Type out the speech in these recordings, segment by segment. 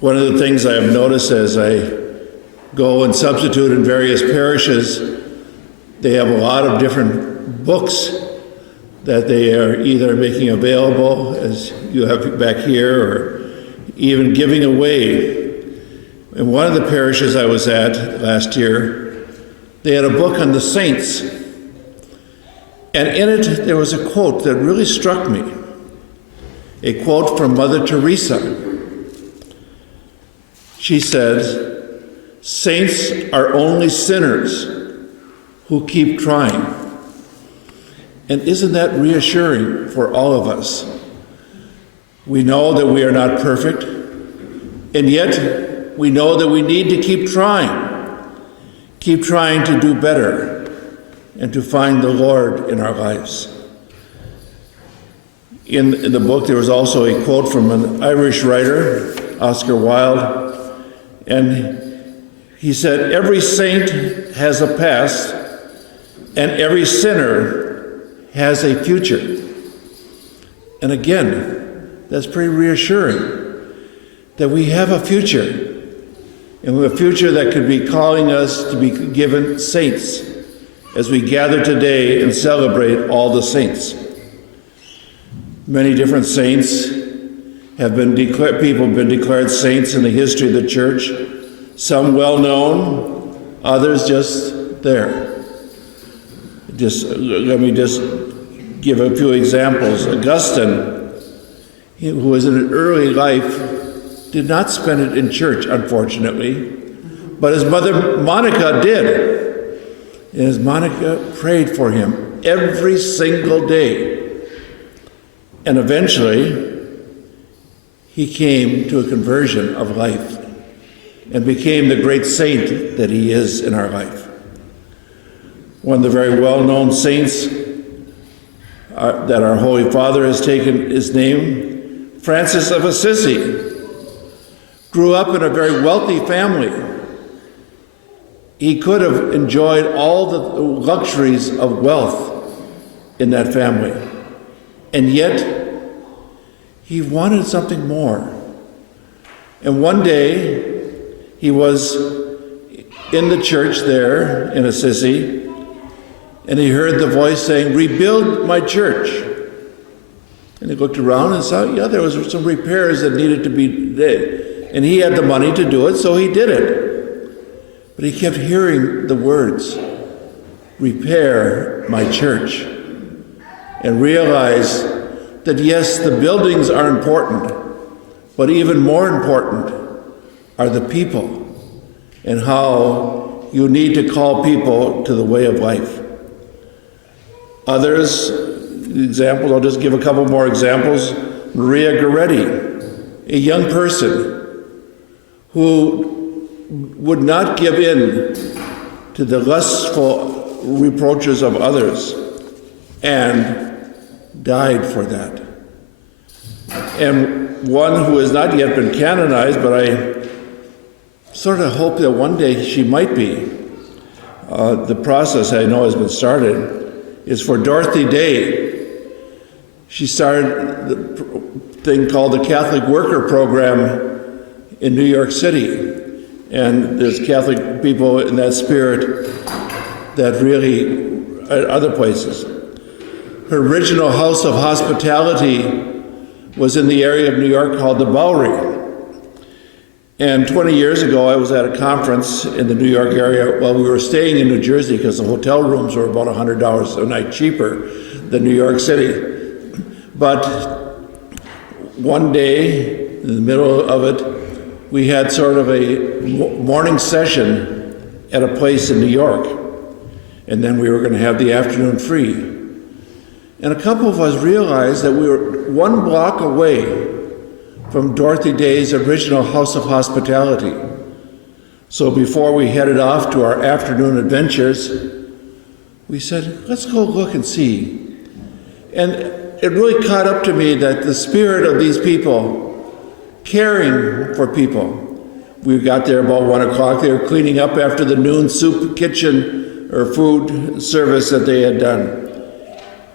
One of the things I have noticed as I go and substitute in various parishes, they have a lot of different books that they are either making available, as you have back here, or even giving away. In one of the parishes I was at last year, they had a book on the saints. And in it, there was a quote that really struck me. A quote from Mother Teresa. She says, "Saints are only sinners who keep trying." And isn't that reassuring for all of us? We know that we are not perfect, and yet we know that we need to keep trying to do better and to find the Lord in our lives. In the book, there was also a quote from an Irish writer, Oscar Wilde, and he said, "Every saint has a past, and every sinner has a future." And again, that's pretty reassuring that we have a future, and a future that could be calling us to be given saints as we gather today and celebrate all the saints. Many different saints have been declared, people have been declared saints in the history of the church, some well known, others just there. Let me give a few examples. Augustine, who was in an early life, did not spend it in church, unfortunately, but his mother Monica did. And his Monica prayed for him every single day. And eventually, he came to a conversion of life and became the great saint that he is in our life. One of the very well-known saints that our Holy Father has taken his name, Francis of Assisi, grew up in a very wealthy family. He could have enjoyed all the luxuries of wealth in that family, and yet he wanted something more. And one day he was in the church there in Assisi, and he heard the voice saying, "Rebuild my church." And he looked around and saw, there was some repairs that needed to be done. And he had the money to do it, so he did it. But he kept hearing the words, "Repair my church," and realized that yes, the buildings are important, but even more important are the people and how you need to call people to the way of life. Others, examples, I'll just give a couple more examples. Maria Goretti, a young person who would not give in to the lustful reproaches of others and died for that. And one who has not yet been canonized, but I sort of hope that one day she might be. The process I know has been started, is for Dorothy Day. She started the thing called the Catholic Worker Program in New York City. And there's Catholic people in that spirit that really at other places. Her original house of hospitality was in the area of New York called the Bowery. And 20 years ago, I was at a conference in the New York area while we were staying in New Jersey because the hotel rooms were about $100 a night cheaper than New York City. But one day, in the middle of it, we had sort of a morning session at a place in New York. And then we were going to have the afternoon free. And a couple of us realized that we were one block away from Dorothy Day's original house of hospitality. So before we headed off to our afternoon adventures, we said, let's go look and see. And it really caught up to me that the spirit of these people caring for people. We got there about 1 o'clock. They were cleaning up after the noon soup kitchen or food service that they had done.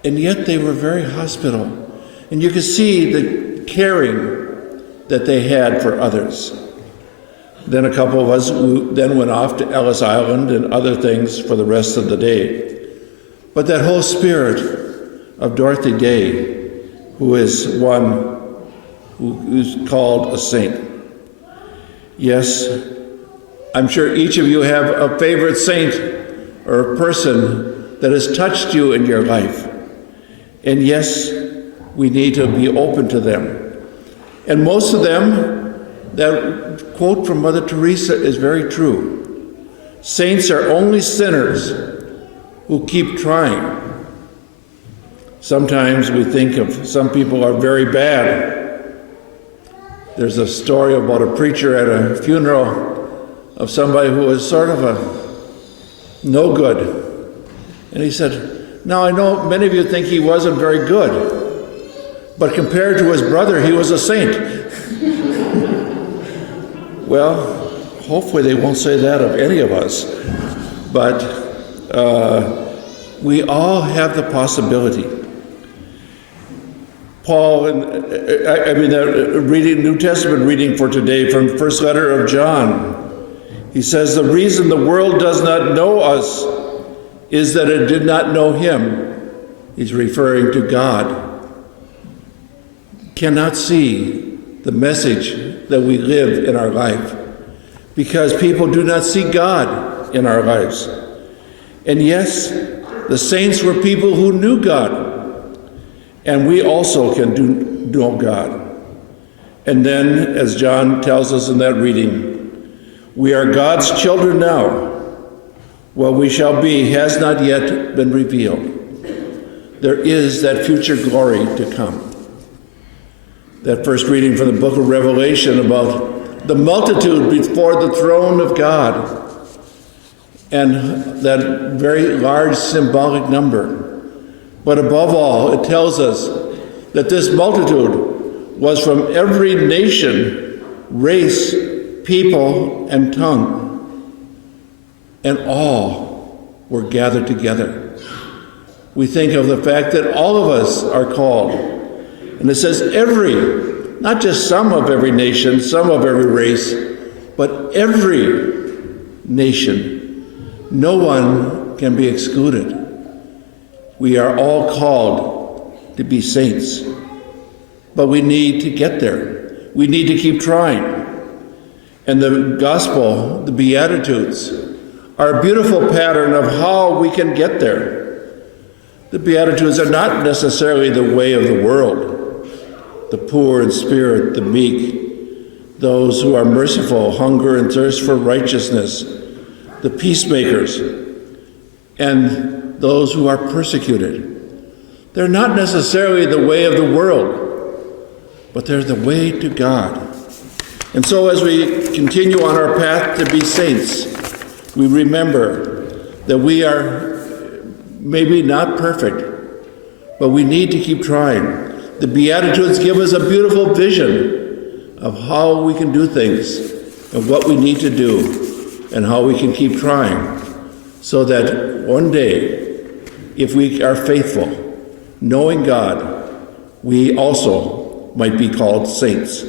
And yet they were very hospitable. And you could see the caring that they had for others. Then a couple of us then went off to Ellis Island and other things for the rest of the day. But that whole spirit of Dorothy Day, who is one who's called a saint. Yes, I'm sure each of you have a favorite saint or a person that has touched you in your life. And yes, we need to be open to them. And most of them, that quote from Mother Teresa is very true. Saints are only sinners who keep trying. Sometimes we think of some people are very bad. There's a story about a preacher at a funeral of somebody who was sort of a no good. And he said, now I know many of you think he wasn't very good, but compared to his brother, he was a saint. Well, hopefully they won't say that of any of us, but we all have the possibility. Paul, reading New Testament reading for today from first letter of John, he says, the reason the world does not know us is that it did not know him. He's referring to God. Cannot see the message that we live in our life because people do not see God in our lives. And yes, the saints were people who knew God, and we also can know God. And then, as John tells us in that reading, we are God's children now. What we shall be has not yet been revealed. There is that future glory to come. That first reading from the book of Revelation about the multitude before the throne of God, and that very large symbolic number. But above all, it tells us that this multitude was from every nation, race, people, and tongue, and all were gathered together. We think of the fact that all of us are called. And it says every, not just some of every nation, some of every race, but every nation. No one can be excluded. We are all called to be saints. But we need to get there. We need to keep trying. And the gospel, the Beatitudes, are a beautiful pattern of how we can get there. The Beatitudes are not necessarily the way of the world. The poor in spirit, the meek, those who are merciful, hunger and thirst for righteousness, the peacemakers, and those who are persecuted. They're not necessarily the way of the world, but they're the way to God. And so as we continue on our path to be saints, we remember that we are maybe not perfect, but we need to keep trying. The Beatitudes give us a beautiful vision of how we can do things and what we need to do and how we can keep trying so that one day, if we are faithful, knowing God, we also might be called saints.